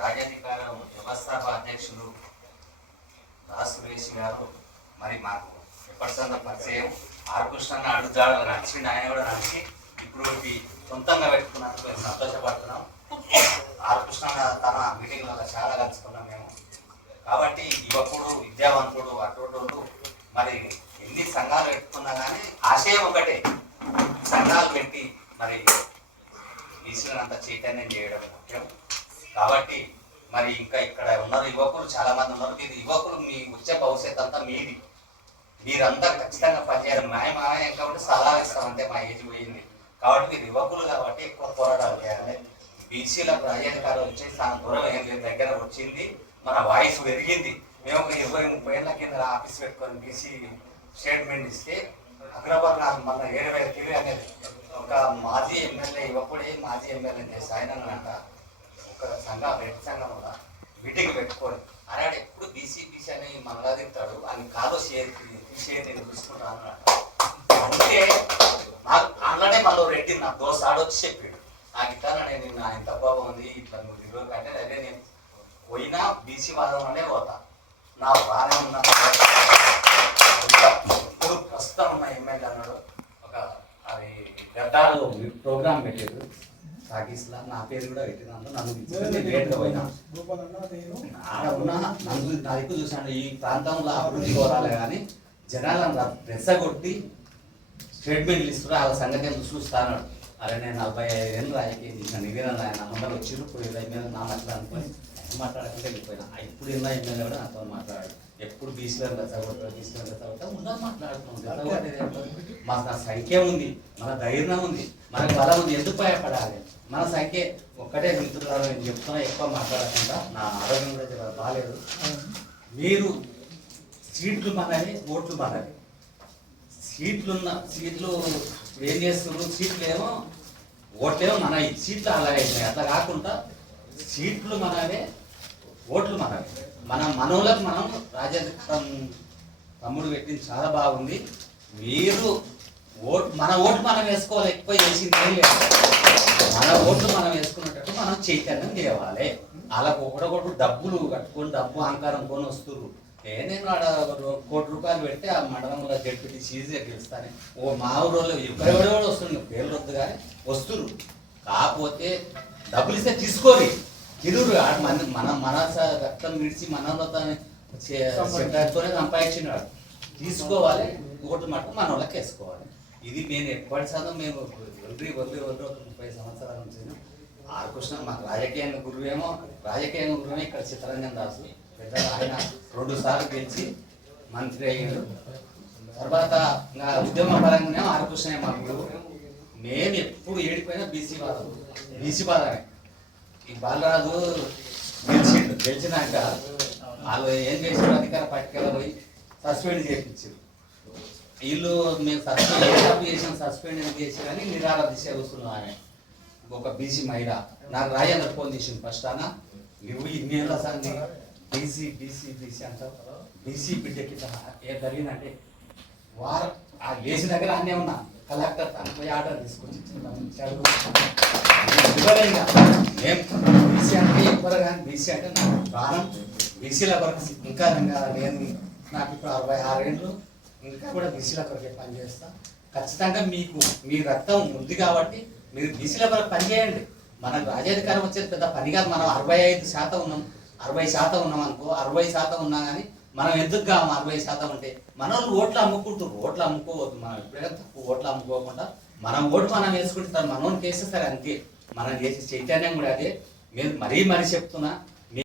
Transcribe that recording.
రాజ్యాధికార వ్యవస్థాప అధ్యక్షులు దాస్ సురేష్ గారు. మరి మాకు ఎప్పటిసంత పరిచయం. ఆర్కృష్ణ అడుగుదాడు నడిచి ఆయన కూడా నచ్చి ఇప్పుడు సొంతంగా పెట్టుకున్నందుకు సంతోషపడుతున్నాం. ఆర్కృష్ణ తన మీటింగ్లలో చాలా కలుసుకున్నాం మేము. కాబట్టి యువకుడు విద్యావంతుడు అటువంటి మరి ఎన్ని సంఘాలు పెట్టుకున్నా కానీ ఆశయం ఒకటే. సంఘాలు పెట్టి మరి ఈశ్వరంత చైతన్యం చేయడం ముఖ్యం. కాబట్టి మరి ఇంకా ఇక్కడ ఉన్నారు యువకులు చాలా మంది ఉన్నారు. మీరు యువకులు మీ వచ్చే భవిష్యత్ అంతా మీది. మీరంతా ఖచ్చితంగా పనిచేయాలి. మాయ మాయ కాబట్టి సలహాలు ఇస్తామంటే మా ఏజ్ పోయింది. కాబట్టి మీరు యువకులు కాబట్టి ఎక్కువ పోరాటాలు చేయాలి. బీసీల రాజ్యాధికారం వచ్చి చాలా దూరం ఏం లేదు దగ్గర వచ్చింది. మన వాయిస్ పెరిగింది. మేము ఒక ఇరవై ముప్పై ఏళ్ళ కింద ఆఫీస్ పెట్టుకొని బీసీ స్టేట్మెంట్ ఇస్తే అగ్రబాద్ నాకు మన ఏడు వేల తిరిగి అనేది ఒక మాజీ ఎమ్మెల్యే యువకుడే మాజీ ఎమ్మెల్యే చేసి ఆయన అంట. ఒక సంఘం రెడ్ సంఘం వల్ల మీటింగ్ పెట్టుకొని అలాంటి ఎప్పుడు బీసీ బీసీ అని మనలా తింటాడు అని కాదు షేర్ నేను చూసుకుంటాను అంటే నాకు అందులోనే మళ్ళీ రెడ్డి నా దోశ ఆడొచ్చి చెప్పాడు. నాకు ఇట్లా నేను నిన్న ఎంత తక్కువ ఉంది ఇట్లా నువ్వు ఇరవై అంటే అదే నేను పోయినా బీసీ వాదం అనే పోతా. నా బాగానే ఉన్నా ఇప్పుడు ప్రస్తుతం ఉన్న ఎమ్మెల్యే అన్నాడు. ఒక అది గడ్డాలు ప్రోగ్రామ్ పెట్టారు. సాగిస్లా. నా పేరు కూడా పెట్టినాను నన్ను లేట్గా పోయినా. ఆడ ఉన్న నన్ను నా దిక్కు చూసాను ఈ ప్రాంతంలో అభివృద్ధి కోరాలి కానీ జనాలను రెచ్చగొట్టి స్టేట్మెంట్లు ఇస్తున్నారు వాళ్ళ సంగతి చూస్తాను. అరే నేను నలభై ఐదు ఏళ్ళు రాయకి నన్ను ఇదేనా ఆయన అందరూ వచ్చిర్రు ఇప్పుడు ఇలా మీద నా మధ్య అనుకొని మాట్లాడకుండా వెళ్ళిపోయినా. ఇప్పుడు ఇలా ఎమ్మెల్యే కూడా నాతో మాట్లాడాడు. ఎప్పుడు బీసీలో రెచ్చగొడతాడు బీసీలో రెచ్చగొడతా ఉండదు మాట్లాడుతున్నాం? మాకు సంఖ్య ఉంది మన ధైర్యం ఉంది మనకు బలం ఉంది ఎందుకు భయపడాలి? మన సంఖ్య ఒక్కటే మిత్రులు నేను చెప్తున్నా ఎక్కువ మాట్లాడకుండా నా ఆరోగ్యం కూడా బాగాలేదు మీరు సీట్లు మనవి ఓట్లు మనవి సీట్లున్న సీట్లు ఏం చేస్తున్నారు? సీట్లు ఏమో ఓట్లేమో మనవి సీట్లు అలాగే అయినాయి అట్లా కాకుండా సీట్లు మనవే ఓట్లు మనవే మన మనవులకు మనం రాజకీయం తమ్ముడు పెట్టింది చాలా బాగుంది. మీరు ఓట్ మన ఓటు మనం వేసుకోవాలి ఎక్కువ చేసింది మన ఓట్లు మనం వేసుకున్నట్టు మనం చైతన్యం తేవాలి. వాళ్ళకు ఒకడొకటి డబ్బులు కట్టుకొని డబ్బు అహంకారం కొని వస్తుర్రు. ఏ నేను ఆడ కోటి రూపాయలు పెట్టి ఆ మండలంలో జడ్పీటీ ఈజీగా గెలుస్తాను ఓ మా ఊరోళ్ళు ఎవరెవరో కూడా వస్తుంది పేర్లు వద్దు కానీ వస్తుర్రు. కాకపోతే డబ్బులు ఇస్తే తీసుకోరి. ఆడ మన మన మన రక్తం విడిచి చెడ్డతోనే సంపాదించినాడు. తీసుకోవాలి. ఓటు మటుకు మన వాళ్ళకి వేసుకోవాలి. ఇది నేను ఎప్పటి శాతం మేము వదిలి వదిలి వదిలి ఒక ముప్పై సంవత్సరాల నుంచి ఆర్కృష్ణ మాకు రాజకీయంగా గురువేమో రాజకీయంగా గురువేమో ఇక్కడ చిత్తరంజన్ దాసు పెద్దగా ఆయన రెండు సార్లు గెలిచి మంత్రి అయ్యాడు. తర్వాత ఇంకా ఉద్యమ పరంగానే ఆర్కృష్ణ మా గురువు. మేము ఎప్పుడు ఏడిపోయినా బీసీ బాధ బీసీ వాదమే. ఈ బాలరాజు గెలిచిండు గెలిచినాక వాళ్ళు ఏం చేసారు అధికార పట్టుకెళ్ళ పోయి సస్పెండ్ చేయించారు. వీళ్ళు మేము సస్పెండ్ ఏ చేసిన సస్పెండ్ ఎందుకు చేసి కానీ నిరాహార దిశ వస్తున్నాం ఆమె ఒక బీసీ మహిళ. నాకు రాజేంద్ర ఫోన్ చేసింది ఫస్ట్ అన్న. నువ్వు ఇన్నేళ్ళ సంగతి బీసీ బీసీ బీసీ అంటావు. బీసీ బిడ్డకి ఏ జరిగిందంటే వారం ఆ లేచి దగ్గర అన్నీ ఉన్నా. కలెక్టర్ తనపై ఆర్డర్ తీసుకొచ్చి చదువు. ఇవ్వలేంగా. బీసీ అంటే ఎవ్వరు కానీ బీసీ అంటే నాకు ప్రాణం. బీసీల వరకు ఇంకా ఇంకా నేను నాకు ఇప్పుడు అరవై ఆరేళ్ళు ఇంకా కూడా బీసీల కొరకే పనిచేస్తాం ఖచ్చితంగా మీకు మీ రక్తం ఉంది కాబట్టి మీరు బీసీల కొరకు పనిచేయండి మనకు రాజ్యాధికారం వచ్చేది పెద్ద పని కాదు. మనం అరవై ఐదు శాతం ఉన్నాం. అరవై శాతం ఉన్నాం అనుకో అరవై శాతం ఉన్నా కానీ మనం ఎందుకు కాము అరవై శాతం అంటే? మన వాళ్ళు ఓట్లు అమ్ముకుంటారు ఓట్లు అమ్ముకోవద్దు. మనం ఎప్పుడైనా తక్కువ ఓట్లు అమ్ముకోకుండా మనం ఓటు మనం వేసుకుంటాం మనోని వేసేస్తారు అంతే. మనం చేసే చైతన్యం కూడా అదే. మీరు మరీ మరీ చెప్తున్నా